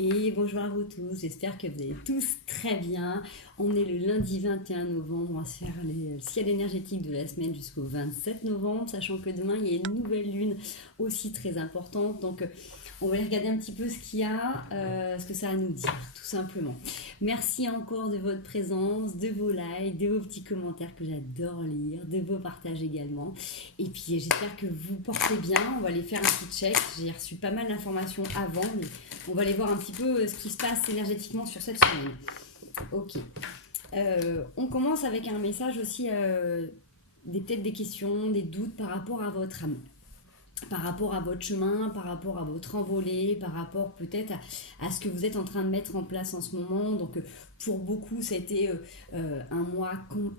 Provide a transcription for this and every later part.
Et bonjour à vous tous, j'espère que vous allez tous très bien. On est le lundi 21 novembre, on va se faire le ciel énergétique de la semaine jusqu'au 27 novembre, sachant que demain il y a une nouvelle lune aussi très importante. Donc on va aller regarder un petit peu ce qu'il y a, ce que ça a à nous dire, tout simplement. Merci encore de votre présence, de vos likes, de vos petits commentaires que j'adore lire, de vos partages également. Et puis j'espère que vous portez bien, on va aller faire un petit check. J'ai reçu pas mal d'informations avant, mais on va aller voir un petit peu ce qui se passe énergétiquement sur cette semaine. Ok. On commence avec un message aussi, peut-être des questions, des doutes par rapport à votre âme, par rapport à votre chemin, par rapport à votre envolée, par rapport peut-être à ce que vous êtes en train de mettre en place en ce moment. Donc pour beaucoup, ça a été un mois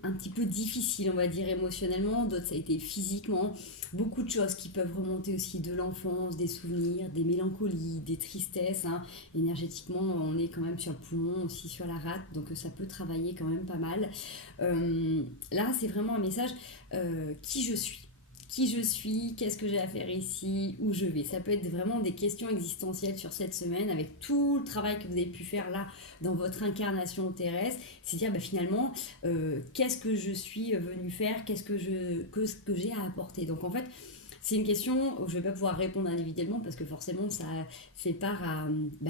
un petit peu difficile, on va dire, émotionnellement. D'autres, ça a été physiquement. Beaucoup de choses qui peuvent remonter aussi de l'enfance, des souvenirs, des mélancolies, des tristesses. Hein. Énergétiquement, on est quand même sur le poumon, aussi sur la rate, donc ça peut travailler quand même pas mal. Là, c'est vraiment un message qui je suis. Qui je suis, qu'est-ce que j'ai à faire ici, où je vais. Ça peut être vraiment des questions existentielles sur cette semaine avec tout le travail que vous avez pu faire là dans votre incarnation terrestre. C'est dire finalement, qu'est-ce que je suis venu faire, qu'est-ce que j'ai à apporter. Donc en fait, c'est une question où je ne vais pas pouvoir répondre individuellement parce que forcément ça fait part à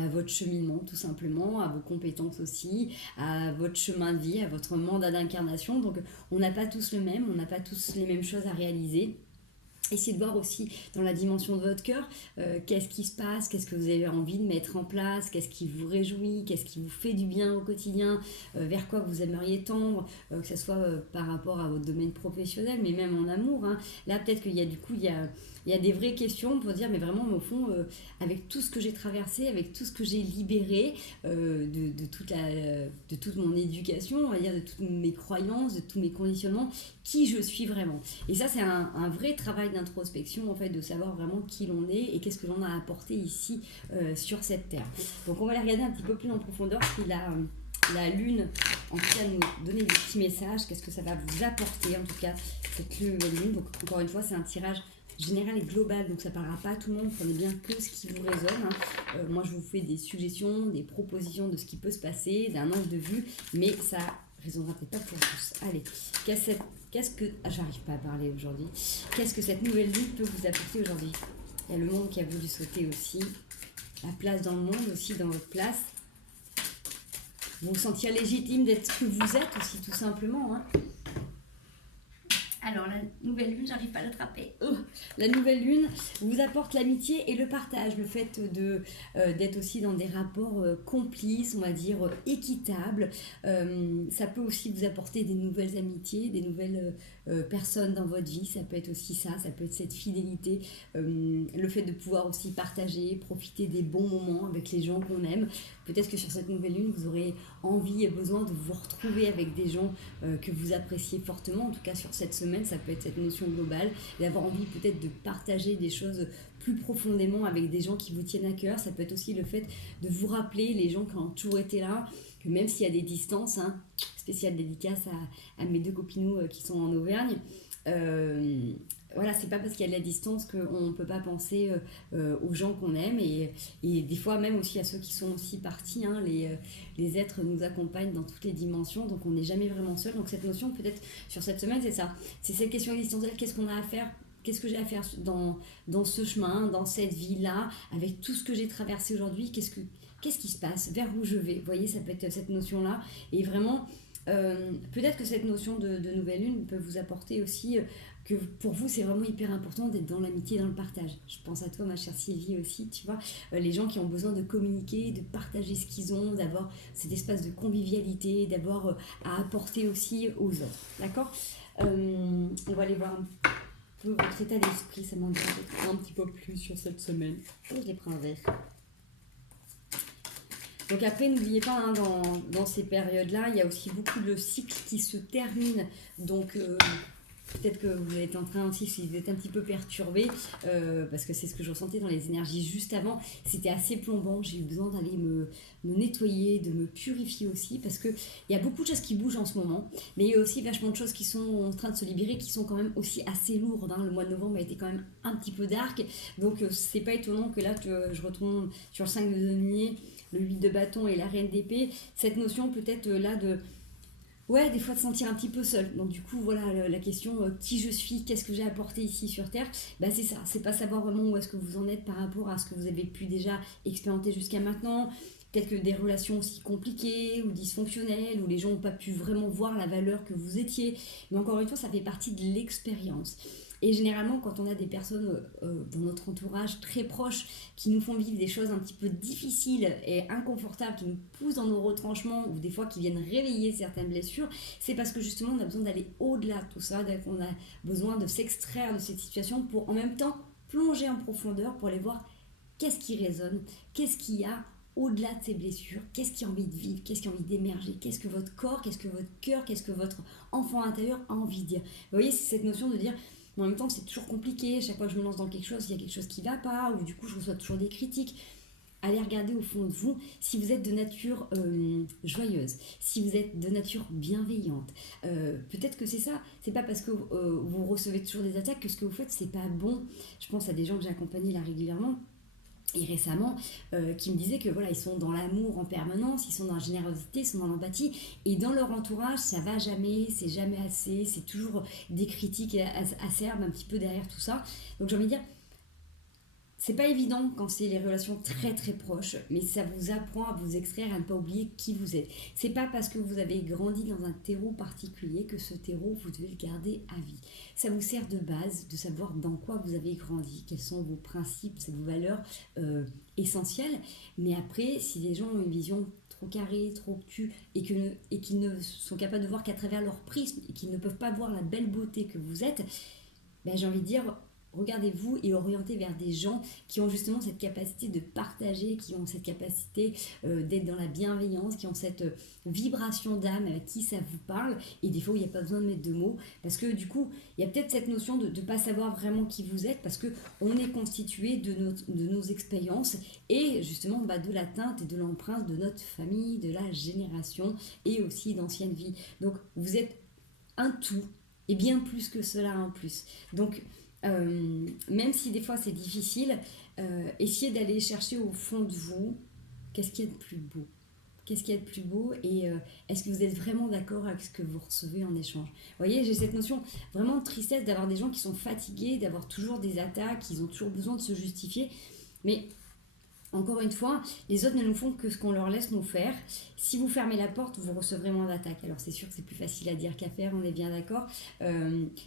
votre cheminement tout simplement, à vos compétences aussi, à votre chemin de vie, à votre mandat d'incarnation. Donc on n'a pas tous le même, on n'a pas tous les mêmes choses à réaliser. Essayez de voir aussi dans la dimension de votre cœur, qu'est-ce qui se passe, qu'est-ce que vous avez envie de mettre en place, qu'est-ce qui vous réjouit, qu'est-ce qui vous fait du bien au quotidien, vers quoi vous aimeriez tendre, que ce soit par rapport à votre domaine professionnel, mais même en amour. Hein. Là, peut-être qu'il y a il y a des vraies questions pour dire, mais vraiment, au fond, avec tout ce que j'ai traversé, avec tout ce que j'ai libéré de toute mon éducation, on va dire, de toutes mes croyances, de tous mes conditionnements, qui je suis vraiment. Et ça, c'est un vrai travail d'introspection, en fait, de savoir vraiment qui l'on est et qu'est-ce que l'on a apporté ici sur cette terre. Donc, on va aller regarder un petit peu plus en profondeur ce qu'il a... la lune, en tout cas, nous donner des petits messages, qu'est-ce que ça va vous apporter, en tout cas, cette nouvelle lune. Donc, encore une fois, c'est un tirage général et global, donc ça ne parlera pas à tout le monde, prenez bien que ce qui vous résonne. Hein. Moi, je vous fais des suggestions, des propositions de ce qui peut se passer, d'un angle de vue, mais ça résonnera peut-être pas pour tous. Allez, qu'est-ce que... Ah, j'arrive pas à parler aujourd'hui. Qu'est-ce que cette nouvelle lune peut vous apporter aujourd'hui? Il y a le monde qui a voulu sauter aussi, la place dans le monde aussi, dans votre place. Vous vous sentir légitime d'être ce que vous êtes aussi, tout simplement. Hein. Alors, la nouvelle lune, j'arrive pas à l'attraper. La nouvelle lune vous apporte l'amitié et le partage, le fait d'être aussi dans des rapports complices, on va dire équitables. Ça peut aussi vous apporter des nouvelles amitiés, des nouvelles personnes dans votre vie. Ça peut être aussi ça peut être cette fidélité, le fait de pouvoir aussi partager, profiter des bons moments avec les gens qu'on aime. Peut-être que sur cette nouvelle lune, vous aurez envie et besoin de vous retrouver avec des gens que vous appréciez fortement, en tout cas sur cette semaine. Ça peut être cette notion globale, d'avoir envie peut-être de partager des choses plus profondément avec des gens qui vous tiennent à cœur. Ça peut être aussi le fait de vous rappeler les gens qui ont toujours été là, que même s'il y a des distances, hein, spéciale dédicace à mes deux copinous qui sont en Auvergne, voilà, c'est pas parce qu'il y a de la distance qu'on ne peut pas penser aux gens qu'on aime et des fois même aussi à ceux qui sont aussi partis. Hein, les êtres nous accompagnent dans toutes les dimensions, donc on n'est jamais vraiment seul. Donc cette notion, peut-être sur cette semaine, c'est ça. C'est cette question existentielle, qu'est-ce qu'on a à faire? Qu'est-ce que j'ai à faire dans ce chemin, dans cette vie-là, avec tout ce que j'ai traversé aujourd'hui? Qu'est-ce qui se passe? Vers où je vais? Vous voyez, ça peut être cette notion-là. Et vraiment, peut-être que cette notion de nouvelle lune peut vous apporter aussi que pour vous c'est vraiment hyper important d'être dans l'amitié et dans le partage. Je pense à toi ma chère Sylvie aussi, tu vois, les gens qui ont besoin de communiquer, de partager ce qu'ils ont, d'avoir cet espace de convivialité, d'avoir à apporter aussi aux autres, d'accord. On va aller voir un peu votre état d'esprit, ça m'en dit un petit peu plus sur cette semaine. Je les prends un verre. Donc après, n'oubliez pas, hein, dans ces périodes-là, il y a aussi beaucoup de cycles qui se terminent. Donc peut-être que vous êtes en train aussi, si vous êtes un petit peu perturbé, parce que c'est ce que je ressentais dans les énergies juste avant, c'était assez plombant, j'ai eu besoin d'aller me nettoyer, de me purifier aussi, parce qu'il y a beaucoup de choses qui bougent en ce moment, mais il y a aussi vachement de choses qui sont en train de se libérer, qui sont quand même aussi assez lourdes, hein. Le mois de novembre a été quand même un petit peu dark, donc c'est pas étonnant que là, je retombe sur le 5 de denier, le 8 de bâton et la reine d'épée, cette notion peut-être là de... Ouais, des fois de sentir un petit peu seul. Donc du coup, voilà la question qui je suis, qu'est-ce que j'ai apporté ici sur Terre. Bah c'est ça, c'est pas savoir vraiment où est-ce que vous en êtes par rapport à ce que vous avez pu déjà expérimenter jusqu'à maintenant. Peut-être que des relations aussi compliquées ou dysfonctionnelles, où les gens n'ont pas pu vraiment voir la valeur que vous étiez. Mais encore une fois, ça fait partie de l'expérience. Et généralement, quand on a des personnes dans notre entourage très proches qui nous font vivre des choses un petit peu difficiles et inconfortables, qui nous poussent dans nos retranchements ou des fois qui viennent réveiller certaines blessures, c'est parce que justement on a besoin d'aller au-delà de tout ça, on a besoin de s'extraire de cette situation pour en même temps plonger en profondeur pour aller voir qu'est-ce qui résonne, qu'est-ce qu'il y a au-delà de ces blessures, qu'est-ce qui a envie de vivre, qu'est-ce qui a envie d'émerger, qu'est-ce que votre corps, qu'est-ce que votre cœur, qu'est-ce que votre enfant intérieur a envie de dire. Vous voyez, c'est cette notion de dire mais en même temps, c'est toujours compliqué. Chaque fois que je me lance dans quelque chose, il y a quelque chose qui ne va pas, ou du coup, je reçois toujours des critiques. Allez regarder au fond de vous si vous êtes de nature joyeuse, si vous êtes de nature bienveillante. Peut-être que c'est ça. C'est pas parce que vous recevez toujours des attaques que ce que vous faites, c'est pas bon. Je pense à des gens que j'ai accompagnés là régulièrement. Et récemment, qui me disaient que voilà, ils sont dans l'amour en permanence, ils sont dans la générosité, ils sont dans l'empathie, et dans leur entourage, ça va jamais, c'est jamais assez, c'est toujours des critiques acerbes un petit peu derrière tout ça. Donc j'ai envie de dire, c'est pas évident quand c'est les relations très très proches, mais ça vous apprend à vous extraire, à ne pas oublier qui vous êtes. C'est pas parce que vous avez grandi dans un terreau particulier que ce terreau, vous devez le garder à vie. Ça vous sert de base de savoir dans quoi vous avez grandi, quels sont vos principes, vos valeurs essentielles. Mais après, si les gens ont une vision trop carrée, trop obtuse, et qu'ils ne sont capables de voir qu'à travers leur prisme, et qu'ils ne peuvent pas voir la belle beauté que vous êtes, ben, j'ai envie de dire, regardez-vous et orientez vers des gens qui ont justement cette capacité de partager, qui ont cette capacité d'être dans la bienveillance, qui ont cette vibration d'âme avec qui ça vous parle. Et des fois, il n'y a pas besoin de mettre de mots, parce que du coup, il y a peut-être cette notion de ne pas savoir vraiment qui vous êtes, parce qu'on est constitué de nos expériences et justement de la teinte et de l'empreinte de notre famille, de la génération et aussi d'anciennes vies. Donc, vous êtes un tout et bien plus que cela en plus. Donc, même si des fois c'est difficile, essayez d'aller chercher au fond de vous qu'est-ce qu'il y a de plus beau. Qu'est-ce qu'il y a de plus beau et est-ce que vous êtes vraiment d'accord avec ce que vous recevez en échange. Vous voyez, j'ai cette notion vraiment de tristesse d'avoir des gens qui sont fatigués, d'avoir toujours des attaques, ils ont toujours besoin de se justifier. Mais encore une fois, les autres ne nous font que ce qu'on leur laisse nous faire. Si vous fermez la porte, vous recevrez moins d'attaques. Alors c'est sûr que c'est plus facile à dire qu'à faire, on est bien d'accord.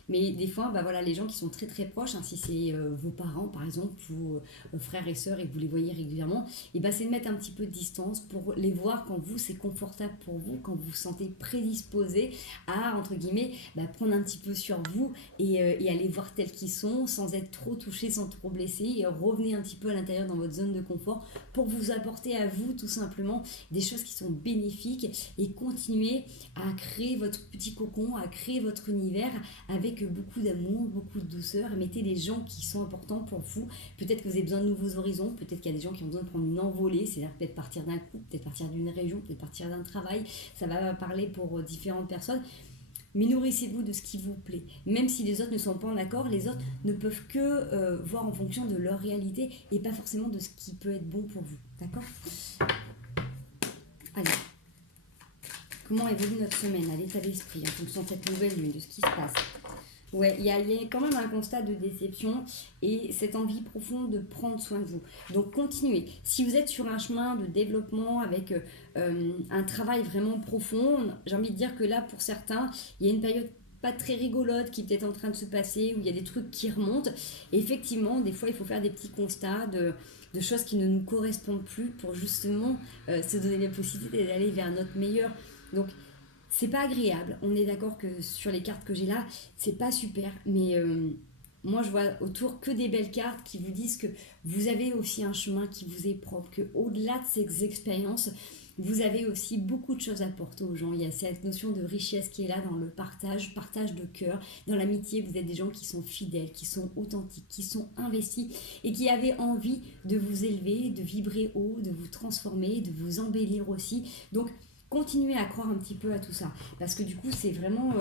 Mais des fois, voilà, les gens qui sont très très proches, hein, si c'est vos parents par exemple, vos frères et sœurs et que vous les voyez régulièrement, et c'est de mettre un petit peu de distance pour les voir quand vous, c'est confortable pour vous, quand vous vous sentez prédisposé à, entre guillemets, prendre un petit peu sur vous et aller voir tels qu'ils sont, sans être trop touché, sans trop blessé, et revenez un petit peu à l'intérieur dans votre zone de confort pour vous apporter à vous tout simplement des choses qui sont bénéfiques et continuer à créer votre petit cocon, à créer votre univers avec beaucoup d'amour, beaucoup de douceur, et mettez les gens qui sont importants pour vous. Peut-être que vous avez besoin de nouveaux horizons, peut-être qu'il y a des gens qui ont besoin de prendre une envolée, c'est-à-dire peut-être partir d'un couple, peut-être partir d'une région, peut-être partir d'un travail, ça va parler pour différentes personnes. Mais nourrissez-vous de ce qui vous plaît. Même si les autres ne sont pas en accord, les autres ne peuvent que voir en fonction de leur réalité et pas forcément de ce qui peut être bon pour vous. D'accord ? Allez. Comment évolue notre semaine à l'état d'esprit en fonction de cette nouvelle lune, de ce qui se passe ? Ouais, il y a quand même un constat de déception et cette envie profonde de prendre soin de vous. Donc continuez. Si vous êtes sur un chemin de développement avec un travail vraiment profond, j'ai envie de dire que là, pour certains, il y a une période pas très rigolote qui est peut-être en train de se passer, où il y a des trucs qui remontent. Et effectivement, des fois, il faut faire des petits constats de choses qui ne nous correspondent plus pour justement se donner la possibilité d'aller vers notre meilleur. Donc, c'est pas agréable. On est d'accord que sur les cartes que j'ai là, c'est pas super, mais moi je vois autour que des belles cartes qui vous disent que vous avez aussi un chemin qui vous est propre, que au-delà de ces expériences, vous avez aussi beaucoup de choses à apporter aux gens. Il y a cette notion de richesse qui est là dans le partage, partage de cœur. Dans l'amitié, vous êtes des gens qui sont fidèles, qui sont authentiques, qui sont investis et qui avaient envie de vous élever, de vibrer haut, de vous transformer, de vous embellir aussi. Donc, continuez à croire un petit peu à tout ça. Parce que du coup, c'est vraiment...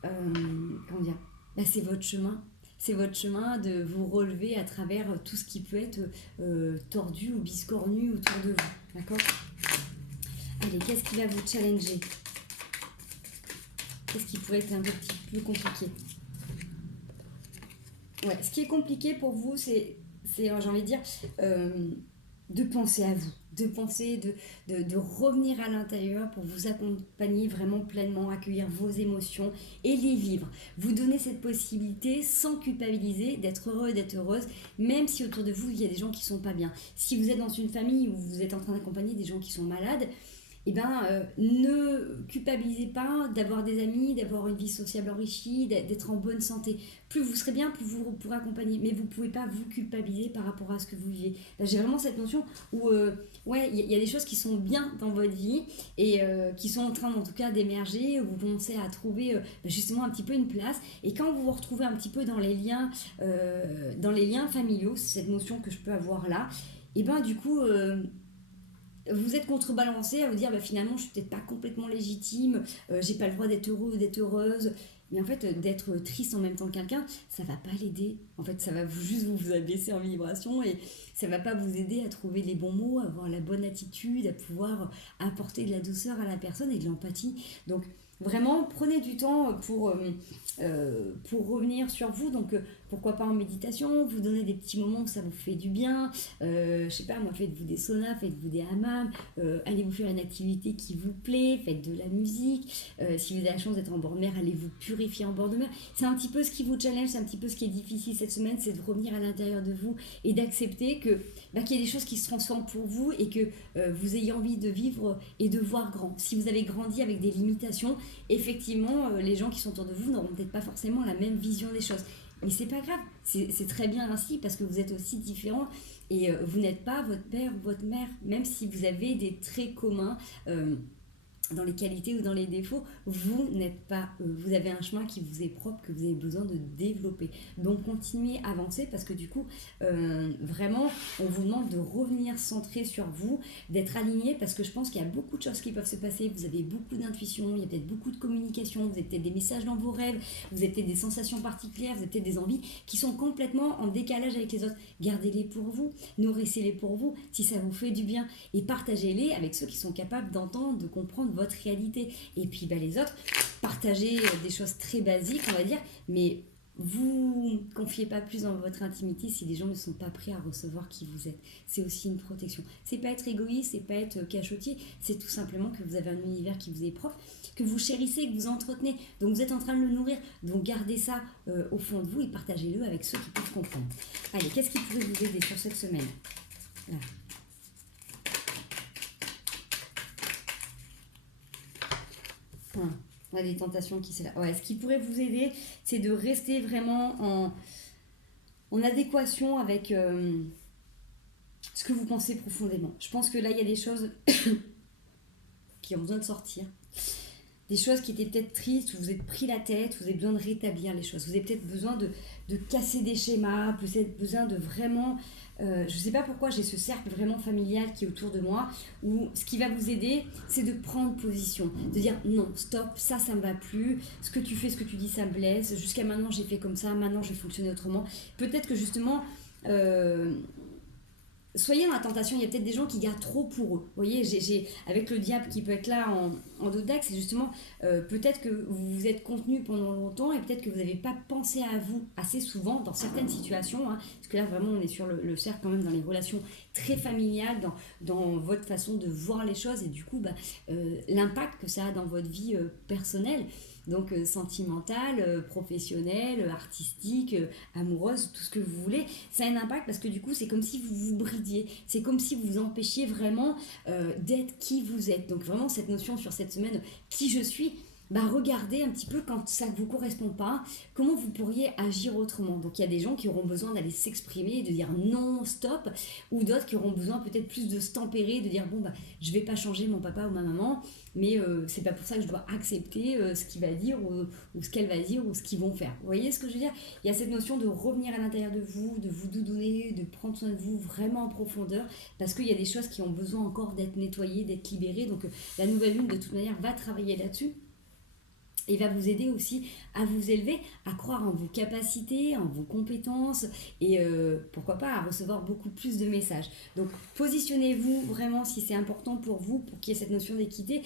comment dire, là, c'est votre chemin. C'est votre chemin de vous relever à travers tout ce qui peut être tordu ou biscornu autour de vous. D'accord? Allez, qu'est-ce qui va vous challenger? Qu'est-ce qui pourrait être un petit peu compliqué? Ouais, ce qui est compliqué pour vous, j'ai envie de dire, de penser à vous, de penser, de revenir à l'intérieur pour vous accompagner vraiment pleinement, accueillir vos émotions et les vivre. Vous donner cette possibilité sans culpabiliser, d'être heureux, d'être heureuse, même si autour de vous, il y a des gens qui ne sont pas bien. Si vous êtes dans une famille où vous êtes en train d'accompagner des gens qui sont malades, eh ben, ne culpabilisez pas d'avoir des amis, d'avoir une vie sociale enrichie, d'être en bonne santé. Plus vous serez bien, plus vous pourrez accompagner. Mais vous ne pouvez pas vous culpabiliser par rapport à ce que vous vivez. Là, j'ai vraiment cette notion où, ouais, il y a des choses qui sont bien dans votre vie et qui sont en train, en tout cas, d'émerger. Où vous commencez à trouver justement un petit peu une place. Et quand vous vous retrouvez un petit peu dans les liens familiaux, c'est cette notion que je peux avoir là, et ben du coup... vous êtes contrebalancé à vous dire finalement je suis peut-être pas complètement légitime, j'ai pas le droit d'être heureux ou d'être heureuse, mais en fait d'être triste en même temps que quelqu'un, ça va pas l'aider, en fait ça va juste vous abaisser en vibration et ça va pas vous aider à trouver les bons mots, à avoir la bonne attitude, à pouvoir apporter de la douceur à la personne et de l'empathie. Donc vraiment prenez du temps pour revenir sur vous, donc pourquoi pas en méditation, vous donner des petits moments où ça vous fait du bien, je sais pas moi, faites-vous des saunas, faites-vous des hammams, allez vous faire une activité qui vous plaît, faites de la musique, si vous avez la chance d'être en bord de mer, allez vous purifier en bord de mer. C'est un petit peu ce qui vous challenge, c'est un petit peu ce qui est difficile cette semaine, c'est de revenir à l'intérieur de vous et d'accepter qu'il y a des choses qui se transforment pour vous et que vous ayez envie de vivre et de voir grand. Si vous avez grandi avec des limitations, effectivement, les gens qui sont autour de vous n'auront peut-être pas forcément la même vision des choses. Mais c'est pas grave, c'est très bien ainsi parce que vous êtes aussi différents et vous n'êtes pas votre père ou votre mère, même si vous avez des traits communs dans les qualités ou dans les défauts, vous n'êtes pas eux. Vous avez un chemin qui vous est propre, que vous avez besoin de développer. Donc continuez à avancer parce que du coup, vraiment, on vous demande de revenir centré sur vous, d'être aligné parce que je pense qu'il y a beaucoup de choses qui peuvent se passer. Vous avez beaucoup d'intuition, il y a peut-être beaucoup de communication, vous avez peut-être des messages dans vos rêves, vous avez peut-être des sensations particulières, vous avez peut-être des envies qui sont complètement en décalage avec les autres. Gardez-les pour vous, nourrissez-les pour vous si ça vous fait du bien et partagez-les avec ceux qui sont capables d'entendre, de comprendre votre réalité. Et puis les autres, partagez des choses très basiques, on va dire, mais vous confiez pas plus dans votre intimité si les gens ne sont pas prêts à recevoir qui vous êtes. C'est aussi une protection. C'est pas être égoïste, c'est pas être cachotier, c'est tout simplement que vous avez un univers qui vous est propre, que vous chérissez, que vous entretenez, donc vous êtes en train de le nourrir. Donc gardez ça au fond de vous et partagez-le avec ceux qui peuvent comprendre. Allez, qu'est-ce qui pourrait vous aider sur cette semaine? Là. On a des tentations qui sont là. Ouais, ce qui pourrait vous aider, c'est de rester vraiment en adéquation avec ce que vous pensez profondément. Je pense que là, il y a des choses qui ont besoin de sortir. Des choses qui étaient peut-être tristes, où vous êtes pris la tête, où vous avez besoin de rétablir les choses. Vous avez peut-être besoin de casser des schémas, peut-être besoin de vraiment... je ne sais pas pourquoi j'ai ce cercle vraiment familial qui est autour de moi, où ce qui va vous aider, c'est de prendre position, de dire non, stop, ça ne me va plus, ce que tu fais, ce que tu dis, ça me blesse, jusqu'à maintenant j'ai fait comme ça, maintenant je vais fonctionner autrement. Peut-être que justement... soyez dans la tentation, il y a peut-être des gens qui gardent trop pour eux. Vous voyez, avec le diable qui peut être là en dos d'axe, c'est justement peut-être que vous vous êtes contenu pendant longtemps et peut-être que vous n'avez pas pensé à vous assez souvent dans certaines situations. Parce que là, vraiment, on est sur le cercle quand même dans les relations très familiales, dans votre façon de voir les choses et du coup, l'impact que ça a dans votre vie personnelle. Donc sentimentale, professionnelle, artistique, amoureuse, tout ce que vous voulez, ça a un impact parce que du coup c'est comme si vous vous bridiez, c'est comme si vous vous empêchiez vraiment d'être qui vous êtes. Donc vraiment cette notion sur cette semaine, qui je suis, regardez un petit peu quand ça ne vous correspond pas, comment vous pourriez agir autrement. Donc il y a des gens qui auront besoin d'aller s'exprimer et de dire non, stop, ou d'autres qui auront besoin peut-être plus de se tempérer, de dire bon, je ne vais pas changer mon papa ou ma maman, mais c'est pas pour ça que je dois accepter ce qu'il va dire ou ce qu'elle va dire ou ce qu'ils vont faire. Vous voyez ce que je veux dire? Il y a cette notion de revenir à l'intérieur de vous doudouner, de prendre soin de vous vraiment en profondeur, parce qu'il y a des choses qui ont besoin encore d'être nettoyées, d'être libérées. Donc la nouvelle lune, de toute manière, va travailler là-dessus. Et va vous aider aussi à vous élever, à croire en vos capacités, en vos compétences et pourquoi pas à recevoir beaucoup plus de messages. Donc positionnez-vous vraiment si c'est important pour vous, pour qu'il y ait cette notion d'équité.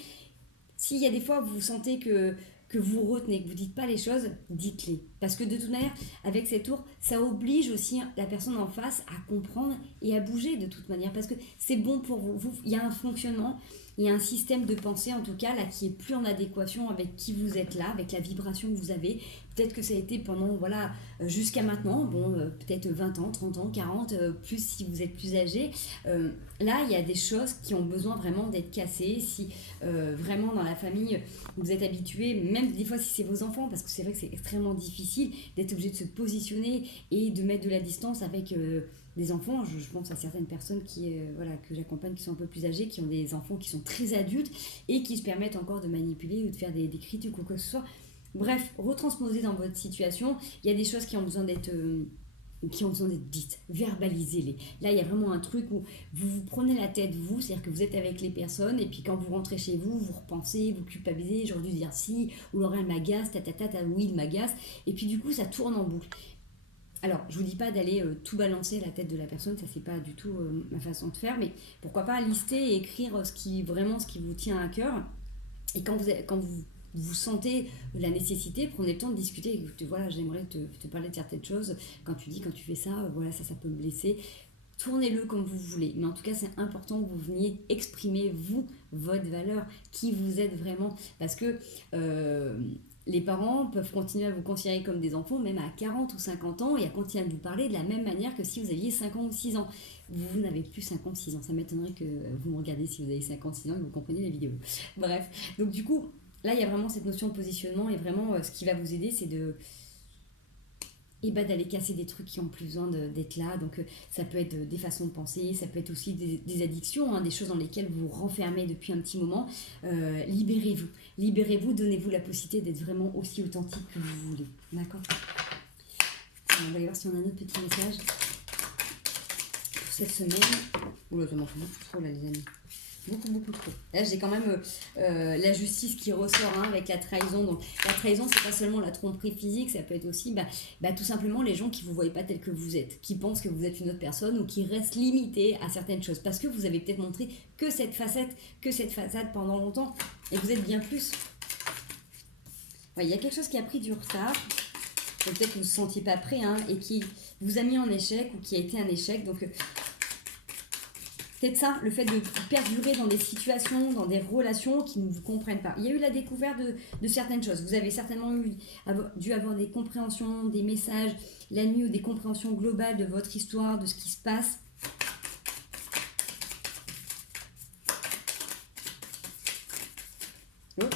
S'il y a des fois où vous sentez que vous retenez, que vous ne dites pas les choses, dites-les. Parce que de toute manière, avec cette tour, ça oblige aussi la personne en face à comprendre et à bouger de toute manière. Parce que c'est bon pour vous. Il y a un fonctionnement, il y a un système de pensée en tout cas là qui est plus en adéquation avec qui vous êtes là, avec la vibration que vous avez. Peut-être que ça a été pendant, jusqu'à maintenant, peut-être 20 ans, 30 ans, 40, plus si vous êtes plus âgé. Là, il y a des choses qui ont besoin vraiment d'être cassées. Si vraiment dans la famille, vous êtes habitué, même des fois si c'est vos enfants, parce que c'est vrai que c'est extrêmement difficile d'être obligé de se positionner et de mettre de la distance avec des enfants. Je pense à certaines personnes que j'accompagne qui sont un peu plus âgées, qui ont des enfants qui sont très adultes et qui se permettent encore de manipuler ou de faire des critiques ou quoi que ce soit. Bref, retransposer dans votre situation, il y a des choses qui ont besoin d'être dites, verbalisez-les. Là, il y a vraiment un truc où vous prenez la tête, c'est-à-dire que vous êtes avec les personnes, et puis quand vous rentrez chez vous, vous repensez, vous culpabilisez, j'aurais dû dire si, ou Laura elle m'agace, oui, il m'agace, et puis du coup, ça tourne en boucle. Alors, je vous dis pas d'aller tout balancer la tête de la personne, ça c'est pas du tout ma façon de faire, mais pourquoi pas lister et écrire ce qui vous tient à cœur, et quand vous sentez la nécessité, prenez le temps de discuter. Voilà, j'aimerais te parler de certaines choses. Quand tu fais ça, ça peut me blesser. Tournez-le comme vous voulez. Mais en tout cas, c'est important que vous veniez exprimer, vous, votre valeur, qui vous êtes vraiment. Parce que les parents peuvent continuer à vous considérer comme des enfants, même à 40 ou 50 ans, et à continuer à vous parler de la même manière que si vous aviez 5 ans ou 6 ans. Vous n'avez plus 5 ans, 6 ans. Ça m'étonnerait que vous me regardiez si vous avez 5 ans, 6 ans et que vous compreniez les vidéos. Bref, donc du coup, là, il y a vraiment cette notion de positionnement et vraiment, ce qui va vous aider, c'est d'aller casser des trucs qui ont plus besoin d'être là. Donc, ça peut être des façons de penser, ça peut être aussi des addictions, des choses dans lesquelles vous vous renfermez depuis un petit moment. Libérez-vous, donnez-vous la possibilité d'être vraiment aussi authentique que vous voulez. D'accord ? On va aller voir si on a un autre petit message pour cette semaine. Oula, ça m'en fait beaucoup trop là, les amis. Beaucoup trop. Là, j'ai quand même la justice qui ressort avec la trahison. Donc, la trahison, c'est pas seulement la tromperie physique, ça peut être aussi tout simplement les gens qui vous voient pas tel que vous êtes, qui pensent que vous êtes une autre personne ou qui restent limités à certaines choses parce que vous avez peut-être montré que cette façade pendant longtemps et vous êtes bien plus. Il y a quelque chose qui a pris du retard. Peut-être que vous ne vous sentiez pas prêt et qui vous a mis en échec ou qui a été un échec. Donc, peut-être ça, le fait de perdurer dans des situations, dans des relations qui ne vous comprennent pas. Il y a eu la découverte de certaines choses. Vous avez certainement dû avoir des compréhensions, des messages la nuit ou des compréhensions globales de votre histoire, de ce qui se passe. Oh,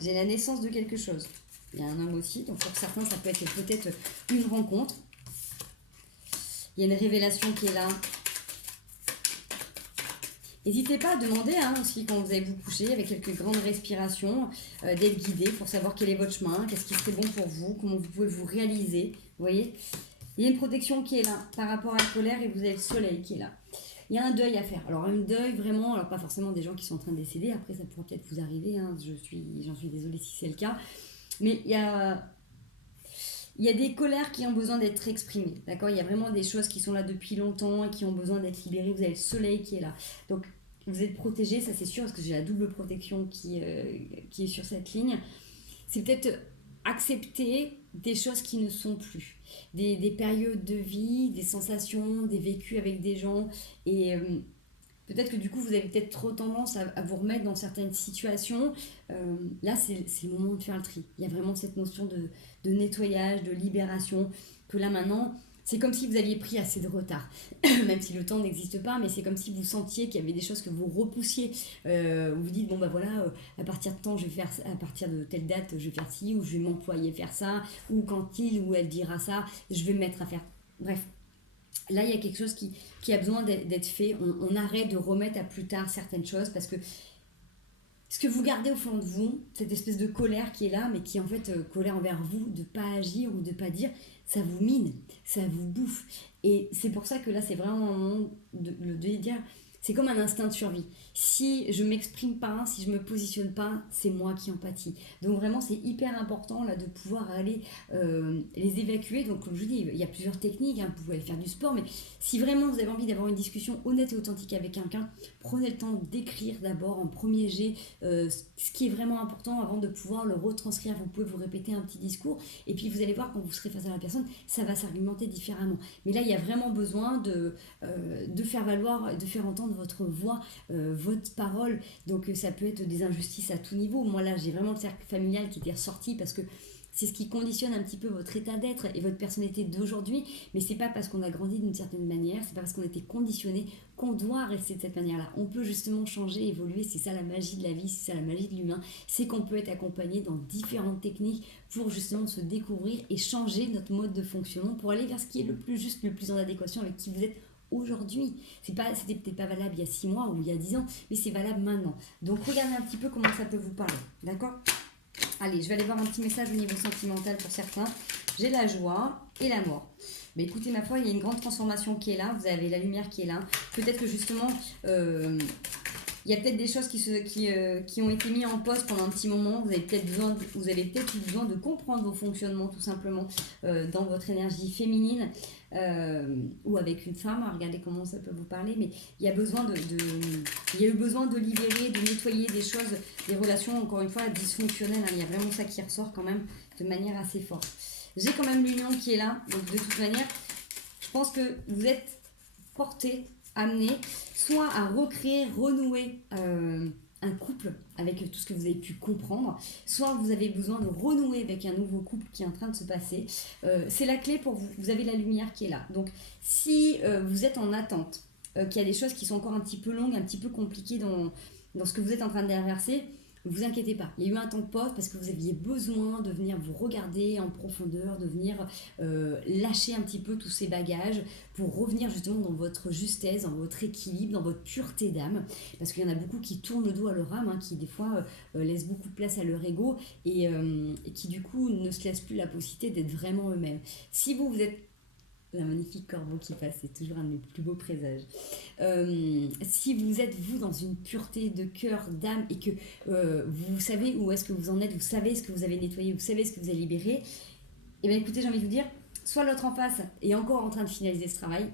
j'ai la naissance de quelque chose. Il y a un homme aussi, donc pour certains, ça peut être peut-être une rencontre. Il y a une révélation qui est là. N'hésitez pas à demander aussi quand vous allez vous coucher avec quelques grandes respirations, d'être guidé pour savoir quel est votre chemin, qu'est-ce qui serait bon pour vous, comment vous pouvez vous réaliser. Vous voyez, il y a une protection qui est là par rapport à la colère et vous avez le soleil qui est là. Il y a un deuil à faire. Alors un deuil vraiment, alors pas forcément des gens qui sont en train de décéder, après ça pourra peut-être vous arriver, j'en suis désolée si c'est le cas. Mais il y a des colères qui ont besoin d'être exprimées, d'accord ? Il y a vraiment des choses qui sont là depuis longtemps et qui ont besoin d'être libérées. Vous avez le soleil qui est là. Donc, vous êtes protégé, ça c'est sûr, parce que j'ai la double protection qui est sur cette ligne. C'est peut-être accepter des choses qui ne sont plus. Des périodes de vie, des sensations, des vécus avec des gens. Et peut-être que du coup, vous avez peut-être trop tendance à vous remettre dans certaines situations. Là, c'est le moment de faire le tri. Il y a vraiment cette notion de nettoyage, de libération, que là maintenant, c'est comme si vous aviez pris assez de retard, même si le temps n'existe pas, mais c'est comme si vous sentiez qu'il y avait des choses que vous repoussiez. Vous vous dites, bon bah voilà, à partir de temps, je vais faire, à partir de telle date, je vais faire ci, ou je vais m'employer à faire ça, ou quand il ou elle dira ça, je vais me mettre à faire. Bref, là, il y a quelque chose qui a besoin d'être fait. On arrête de remettre à plus tard certaines choses parce que ce que vous gardez au fond de vous, cette espèce de colère qui est là, mais qui est en fait colère envers vous, de ne pas agir ou de ne pas dire, ça vous mine, ça vous bouffe. Et c'est pour ça que là, c'est vraiment un moment de dire, c'est comme un instinct de survie. Si je m'exprime pas, si je me positionne pas, c'est moi qui en pâtis. Donc vraiment, c'est hyper important là de pouvoir aller les évacuer. Donc comme je vous dis, il y a plusieurs techniques, hein, vous pouvez aller faire du sport, mais si vraiment vous avez envie d'avoir une discussion honnête et authentique avec quelqu'un, prenez le temps d'écrire d'abord en premier jet ce qui est vraiment important avant de pouvoir le retranscrire. Vous pouvez vous répéter un petit discours et puis vous allez voir quand vous serez face à la personne, ça va s'argumenter différemment. Mais là, il y a vraiment besoin de faire valoir, de faire entendre votre voix, votre parole. Donc ça peut être des injustices à tout niveau. Moi là, j'ai vraiment le cercle familial qui était ressorti parce que c'est ce qui conditionne un petit peu votre état d'être et votre personnalité d'aujourd'hui, mais c'est pas parce qu'on a grandi d'une certaine manière, c'est pas parce qu'on a été conditionné qu'on doit rester de cette manière-là. On peut justement changer, évoluer, c'est ça la magie de la vie, c'est ça la magie de l'humain, c'est qu'on peut être accompagné dans différentes techniques pour justement se découvrir et changer notre mode de fonctionnement pour aller vers ce qui est le plus juste, le plus en adéquation avec qui vous êtes aujourd'hui. C'était peut-être pas valable il y a 6 mois ou il y a 10 ans, mais c'est valable maintenant. Donc regardez un petit peu comment ça peut vous parler, d'accord ? Allez, je vais aller voir un petit message au niveau sentimental pour certains. J'ai la joie et la mort. Mais écoutez, ma foi, il y a une grande transformation qui est là. Vous avez la lumière qui est là. Peut-être que justement, il y a peut-être des choses qui ont été mises en pause pendant un petit moment. Vous avez peut-être eu besoin de comprendre vos fonctionnements tout simplement dans votre énergie féminine ou avec une femme. Regardez comment ça peut vous parler. Mais il y a eu besoin de libérer, de nettoyer des choses, des relations encore une fois dysfonctionnelles. Il y a vraiment ça qui ressort quand même de manière assez forte. J'ai quand même l'union qui est là. Donc de toute manière, je pense que vous êtes porté, amené, soit à recréer, renouer un couple avec tout ce que vous avez pu comprendre, soit vous avez besoin de renouer avec un nouveau couple qui est en train de se passer. C'est la clé pour vous. Vous avez la lumière qui est là. Donc si vous êtes en attente, qu'il y a des choses qui sont encore un petit peu longues, un petit peu compliquées dans ce que vous êtes en train de traverser, ne vous inquiétez pas, il y a eu un temps de pause parce que vous aviez besoin de venir vous regarder en profondeur, de venir lâcher un petit peu tous ces bagages pour revenir justement dans votre justesse, dans votre équilibre, dans votre pureté d'âme. Parce qu'il y en a beaucoup qui tournent le dos à leur âme, hein, qui des fois laissent beaucoup de place à leur ego et qui du coup ne se laissent plus la possibilité d'être vraiment eux-mêmes. Si vous êtes un magnifique corbeau qui passe, c'est toujours un de mes plus beaux présages. Si vous êtes, vous, dans une pureté de cœur, d'âme, et que vous savez où est-ce que vous en êtes, vous savez ce que vous avez nettoyé, vous savez ce que vous avez libéré, et bien écoutez, j'ai envie de vous dire, soit l'autre en face est encore en train de finaliser ce travail,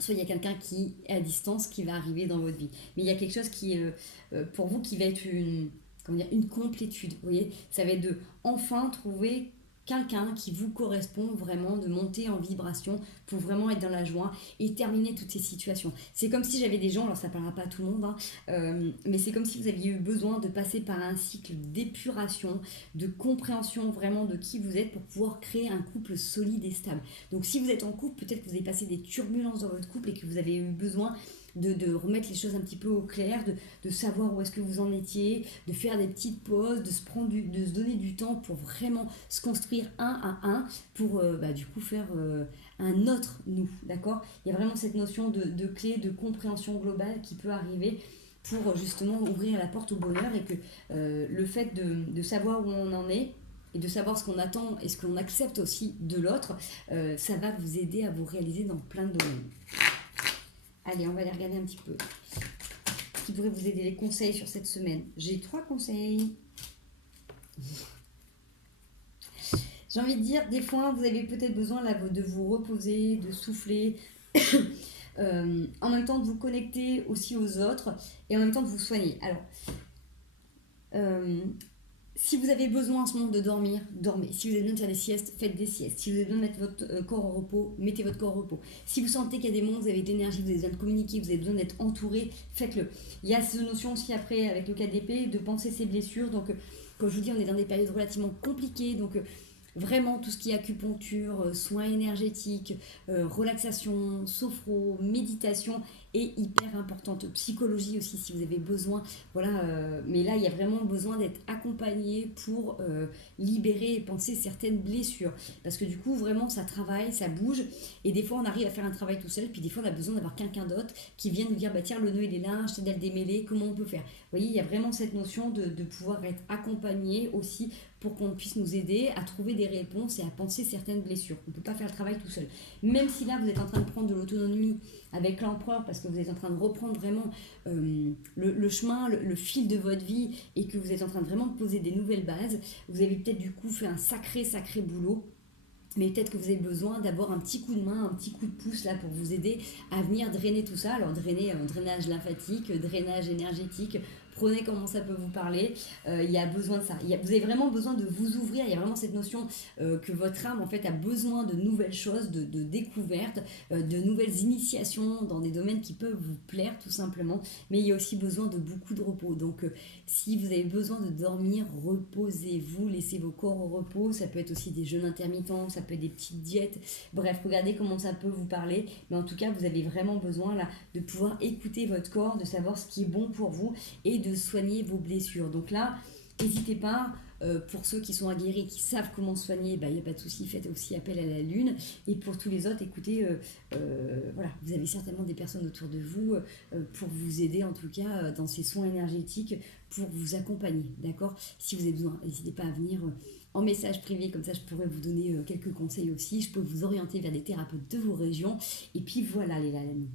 soit il y a quelqu'un qui est à distance qui va arriver dans votre vie. Mais il y a quelque chose qui, pour vous, qui va être une complétude. Vous voyez, ça va être de enfin trouver quelqu'un qui vous correspond vraiment, de monter en vibration pour vraiment être dans la joie et terminer toutes ces situations. C'est comme si j'avais des gens, alors ça ne parlera pas à tout le monde, hein, mais c'est comme si vous aviez eu besoin de passer par un cycle d'épuration, de compréhension vraiment de qui vous êtes pour pouvoir créer un couple solide et stable. Donc si vous êtes en couple, peut-être que vous avez passé des turbulences dans votre couple et que vous avez eu besoin de remettre les choses un petit peu au clair, de savoir où est-ce que vous en étiez, de faire des petites pauses, de se donner du temps pour vraiment se construire un à un, pour du coup faire un autre nous, d'accord ? Il y a vraiment cette notion de clé, de compréhension globale qui peut arriver pour justement ouvrir la porte au bonheur et que le fait de savoir où on en est, et de savoir ce qu'on attend et ce qu'on accepte aussi de l'autre, ça va vous aider à vous réaliser dans plein de domaines. Allez, on va aller regarder un petit peu qui pourrait vous aider, les conseils sur cette semaine. J'ai 3 conseils. J'ai envie de dire, des fois, vous avez peut-être besoin là, de vous reposer, de souffler, en même temps de vous connecter aussi aux autres et en même temps de vous soigner. Alors, si vous avez besoin en ce moment de dormir, dormez. Si vous avez besoin de faire des siestes, faites des siestes. Si vous avez besoin de mettre votre corps au repos, mettez votre corps au repos. Si vous sentez qu'il y a des moments où vous avez de l'énergie, vous avez besoin de communiquer, vous avez besoin d'être entouré, faites-le. Il y a cette notion aussi après, avec le KDP, de penser ses blessures. Donc, comme je vous dis, on est dans des périodes relativement compliquées. Donc, vraiment tout ce qui est acupuncture, soins énergétiques, relaxation, sophro, méditation est hyper importante. Psychologie aussi si vous avez besoin. Voilà, mais là il y a vraiment besoin d'être accompagné pour libérer et penser certaines blessures. Parce que du coup vraiment ça travaille, ça bouge et des fois on arrive à faire un travail tout seul, puis des fois on a besoin d'avoir quelqu'un d'autre qui vient nous dire bah tiens le nœud il est là, je t'aide à le démêler, comment on peut faire. Vous voyez, il y a vraiment cette notion de pouvoir être accompagné aussi pour qu'on puisse nous aider à trouver des réponses et à penser certaines blessures. On ne peut pas faire le travail tout seul. Même si là, vous êtes en train de prendre de l'autonomie avec l'empereur, parce que vous êtes en train de reprendre vraiment le chemin, le fil de votre vie, et que vous êtes en train de vraiment poser des nouvelles bases, vous avez peut-être du coup fait un sacré boulot. Mais peut-être que vous avez besoin d'avoir un petit coup de main, un petit coup de pouce là pour vous aider à venir drainer tout ça. Alors drainer, drainage lymphatique, drainage énergétique, prenez comment ça peut vous parler. Il y a besoin de ça. Vous avez vraiment besoin de vous ouvrir. Il y a vraiment cette notion que votre âme en fait a besoin de nouvelles choses, de découvertes, de nouvelles initiations dans des domaines qui peuvent vous plaire tout simplement. Mais il y a aussi besoin de beaucoup de repos. Donc si vous avez besoin de dormir, reposez-vous, laissez vos corps au repos. Ça peut être aussi des jeûnes intermittents, ça peut être des petites diètes. Bref, regardez comment ça peut vous parler. Mais en tout cas, vous avez vraiment besoin là de pouvoir écouter votre corps, de savoir ce qui est bon pour vous et de soigner vos blessures. Donc là, n'hésitez pas, pour ceux qui sont aguerris, qui savent comment soigner, il n'y a pas de souci, faites aussi appel à la lune. Et pour tous les autres, écoutez, voilà, vous avez certainement des personnes autour de vous pour vous aider, en tout cas, dans ces soins énergétiques, pour vous accompagner, d'accord? Si vous avez besoin, n'hésitez pas à venir en message privé, comme ça je pourrais vous donner quelques conseils aussi, je peux vous orienter vers des thérapeutes de vos régions. Et puis voilà les amis.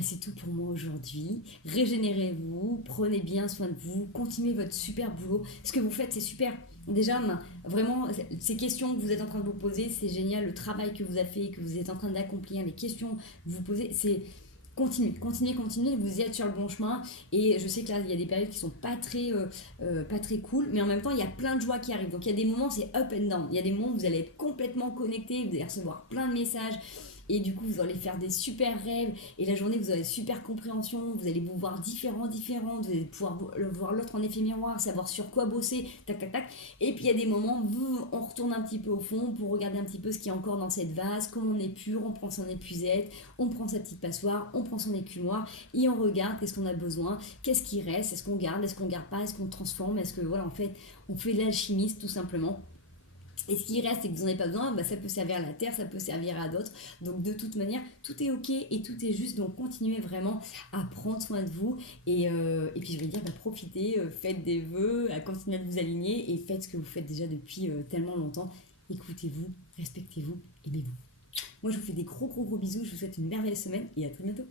C'est tout pour moi aujourd'hui. Régénérez-vous, prenez bien soin de vous, continuez votre super boulot. Ce que vous faites, c'est super. Déjà, vraiment, ces questions que vous êtes en train de vous poser, c'est génial. Le travail que vous avez fait, que vous êtes en train d'accomplir, les questions que vous posez, c'est continuez, vous êtes sur le bon chemin. Et je sais que là, il y a des périodes qui sont pas très cool, mais en même temps, il y a plein de joie qui arrivent. Donc, il y a des moments, c'est up and down. Il y a des moments où vous allez être complètement connecté, vous allez recevoir plein de messages. Et du coup, vous allez faire des super rêves. Et la journée, vous aurez super compréhension. Vous allez vous voir différents. Vous allez pouvoir voir l'autre en effet miroir, savoir sur quoi bosser, tac, tac, tac. Et puis, il y a des moments où on retourne un petit peu au fond pour regarder un petit peu ce qu'il y a encore dans cette vase, comment on est pur, on prend son épuisette, on prend sa petite passoire, on prend son écumoire et on regarde qu'est-ce qu'on a besoin, qu'est-ce qui reste, est-ce qu'on garde pas, est-ce qu'on transforme, est-ce que, voilà, en fait, on fait l'alchimiste tout simplement. Et ce qui reste et que vous n'en avez pas besoin, ça peut servir à la terre, ça peut servir à d'autres. Donc de toute manière, tout est ok et tout est juste. Donc continuez vraiment à prendre soin de vous. Et puis je vais dire, profitez, faites des vœux, continuez de vous aligner et faites ce que vous faites déjà depuis tellement longtemps. Écoutez-vous, respectez-vous, aimez-vous. Moi je vous fais des gros bisous, je vous souhaite une merveilleuse semaine et à très bientôt.